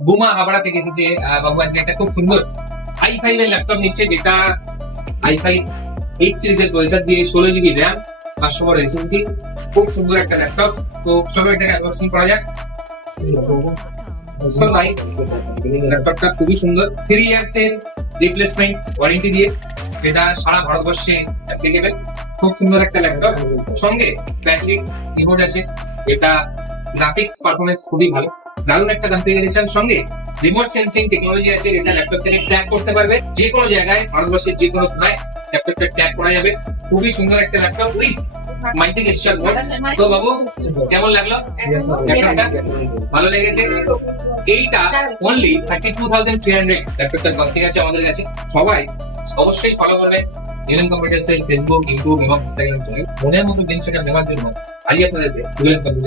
বুমা হাবড়া থেকে এসেছে বাবু আজকে একটা খুব সুন্দর আই ফাইভ এর ল্যাপটপ নিচ্ছে, যেটা আই ফাইভ এইট সিরিজের প্রসেসর দিয়ে ষোলো জিবি র্যাম পাঁচশো বড় এসএসডি খুব সুন্দর একটা ল্যাপটপ তো চলো এটাকে আনবক্সিং করা যাক। সো নাইস ল্যাপটপটা খুবই সুন্দর। থ্রি ইয়ার্স এর রিপ্লেসমেন্ট ওয়ারেন্টি দিয়ে যেটা সারা ভারতবর্ষে অ্যাপ্লিকেবল খুব সুন্দর একটা ল্যাপটপ সঙ্গে ব্যাটারি কিবোর্ড আছে। এটা গ্রাফিক্স পারফরমেন্স খুবই ভালো। দারুণ একটা কনফিগারেশন সঙ্গে রিমোট সেন্সিং টেকনোলজি আছে যেটা ল্যাপটপ থেকে ট্র্যাক করতে পারবে। যে কোনো জায়গায় ভারতবর্ষের যে কোনো কোনায় ল্যাপটপটা ট্র্যাক করা যাবে। খুবই সুন্দর একটা ল্যাপটপ গেস্টার বোর্ড তো বাবু, কেমন লাগল ল্যাপটপটা ভালো লেগেছে? এইটা only thirty two thousand three hundred costing আছে আমাদের কাছে। সবাই অবশ্যই ফলো করবে ইলেন কম্পিউটার্স ফেসবুক ইউটিউব এবং ইনস্টাগ্রাম চ্যানেল মনের মতো জিনিসটা নেওয়ার জন্য আজই আপনাদের পারেন